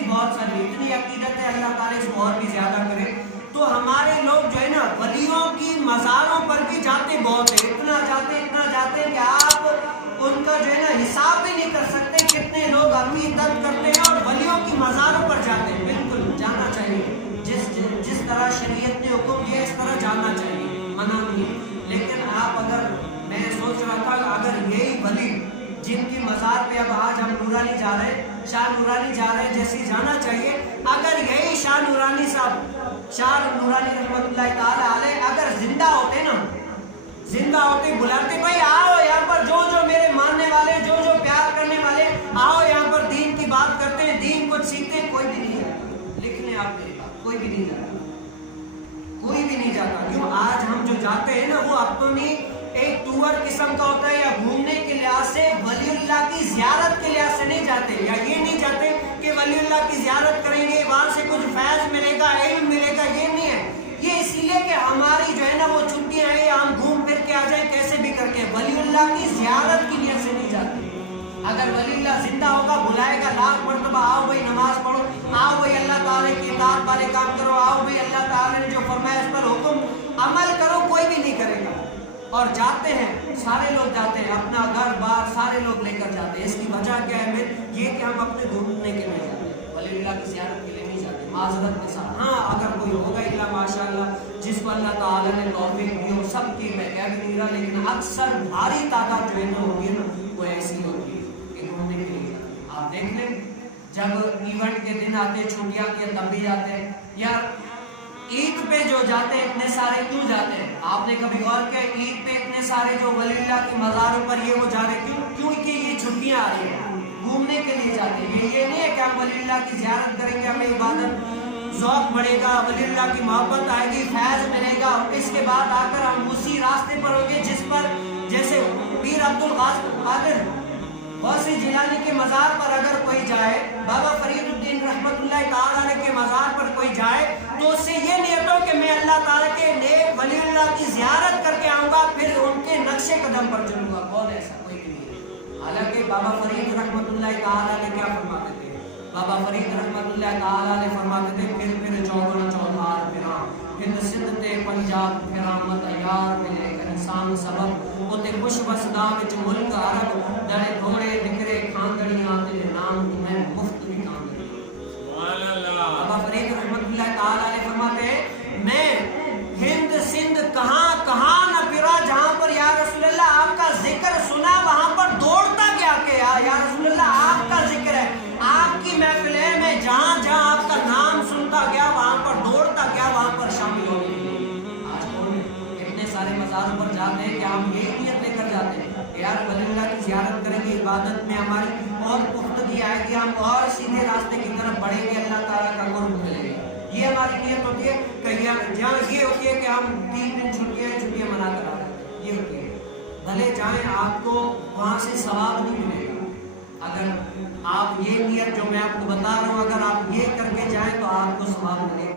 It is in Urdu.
کی بہت ساری اتنی عقیدت ہے، اللہ تعالیٰ اس کو اور بھی زیادہ کرے. تو ہمارے لوگ جو ہے نا ولیوں کی مزاروں پر بھی جاتے بہت ہیں، اتنا جاتے کہ آپ ان کا جو ہے نا حساب بھی نہیں کر سکتے کتنے لوگ عقیدت کرتے ہیں اور ولیوں کی مزاروں پر جاتے ہیں. بالکل جانا چاہیے، جس طرح شریعت نے حکم دیا اس طرح جانا چاہیے، منع نہیں. لیکن آپ اگر میں سوچ رہا تھا اگر یہی ولی جن کی مزار پہ اب آج ہم نورانی جا رہے ہیں، شاہ نورانی جا رہے ہیں جیسے جانا چاہیے، اگر یہی شاہ نورانی صاحب، شاہ نورانی رحمت اللہ تعالی علیہ اگر زندہ ہوتے بلاتے بھائی آؤ یہاں پر جو میرے ماننے والے، جو پیار کرنے والے، آؤ یہاں پر دین کی بات کرتے ہیں، دین کو سیکھتے ہیں، کوئی بھی نہیں جاتا. لکھنے آپ نے کوئی بھی نہیں جاتا. کیوں؟ آج ہم جو جاتے ہیں نا وہ اپنی ایک ٹور قسم کا ہوتا ہے یا گھومنے کے لحاظ سے، ولی اللہ کی زیارت کے لحاظ سے نہیں جاتے، یا یہ نہیں جاتے کہ ولی اللہ کی زیارت کریں گے وہاں سے کچھ فیض ملے گا، علم ملے گا. یہ نہیں ہے. یہ اس لیے کہ ہماری جو ہے نا وہ چھٹیاں ہیں یا ہم گھوم پھر کے آ جائیں کیسے بھی کر کے، ولی اللہ کی زیارت کی نیت سے نہیں جاتے. اگر ولی اللہ زندہ ہوگا بلائے گا لاکھ مرتبہ، آؤ بھائی نماز پڑھو، آؤ بھائی اللہ تعالیٰ کی اطاعت والے کام کرو، آؤ بھائی اللہ تعالیٰ نے جو فرمایا اس پر حکم عمل کرو، کوئی بھی نہیں کرے گا. اور جاتے ہیں، سارے لوگ جاتے ہیں، اپنا گھر بار سارے لوگ لے کر جاتے ہیں. اس کی وجہ کیا ہے؟ یہ کہ ہم اپنے گھومنے کے لیے جاتے ہیں، ولی اللہ کی زیارت کے لیے نہیں جاتے، معذرت کے ساتھ. ہاں اگر کوئی ہوگا اللہ ماشاء اللہ جس کو اللہ تعالیٰ نے توفیق دی ہو، سب کی میں کہہ بھی نہیں رہا، لیکن اکثر بھاری تعداد جو ہے نا ہوگی نا وہ ایسی ہوتی ہے کہ گھومنے کے لیے جاتے ہیں. آپ دیکھ لیں جب ایونٹ کے دن آتے، چھٹیاں کے تب بھی جاتے ہیں. یار عید پہ جو جاتے ہیں اتنے سارے کیوں جاتے ہیں؟ آپ نے کبھی غور کیا عید پہ اتنے سارے جو ولی اللہ کی مزاروں پر یہ وہ جا رہے کیوں؟ کیونکہ یہ چھٹیاں آ رہی ہیں، گھومنے کے لیے جاتے ہیں. یہ نہیں ہے کہ ہم ولی اللہ کی زیارت کریں گے، ہمیں عبادت ذوق بڑھے گا، ولی اللہ کی محبت آئے گی، فیض ملے گا، اس کے بعد آ کر ہم اسی راستے پر ہوں گے جس پر جیسے پیر عبد القادر غوثی جیلانی کے مزار پر اگر کوئی جائے، بابا فرید الدین رحمت اللہ تعالیٰ علیہ کے مزار پر کوئی جائے تو اس سے یہ نیت ہو کہ میں اللہ تعالیٰ کے نیک ولی اللہ کی زیارت کر کے آؤں گا، پھر ان کے نقش قدم پر چلوں گا. کون ایسا؟ کوئی بھی نہیں. حالانکہ بابا فرید رحمت اللہ تعالیٰ علیہ کیا فرماتے تھے؟ بابا فرید رحمت اللہ تعالیٰ علیہ فرماتے تھے پھر چوبن چوبار پھراں ہند سندھ تے پنجاب پھراں مت یار ملے انسان سبب اوتے خوش بسدا وچ ملک عرب دڑے دھوڑے نکرے کھاندڑیاں تے نام تمہیں مفت نہیں کھاندڑی. سبحان اللہ. بابا فرید رحمت اللہ تعالیٰ علیہ فرماتے ہیں میں ہند سندھ کہاں نہ پھرا جہاں پر یا رسول اللہ آپ کا ذکر سنا وہاں پر دوڑتا گیا کہ یا رسول اللہ آپ کا ذکر ہے، آپ کی محفل ہے، میں جہاں آپ کا نام سنتا گیا وہاں پر دوڑتا گیا، وہاں پر شامل ہو گئی. آج کون اتنے سارے مزاروں پر جاتے ہیں کہ ہم یہ نیت لے کر جاتے ہیں کہ یار ولی اللہ کی زیارت کریں گے، عبادت میں ہماری اور پختگی آئے گی، ہم اور سیدھے راستے کی طرف بڑھیں گے، اللہ تعالیٰ کا قرب ملے گا. یہ ہماری نیت ہوتی ہے کہ جہاں یہ ہوتی ہے کہ ہم 3 دن چھٹیاں منا کر آ رہے ہیں، یہ ہوتی ہے. بھلے جائیں آپ کو وہاں سے ثواب نہیں ملے گا. اگر آپ یہ نیت جو میں آپ کو بتا رہا ہوں اگر آپ یہ کر کے جائیں تو آپ کو ثواب ملے گا.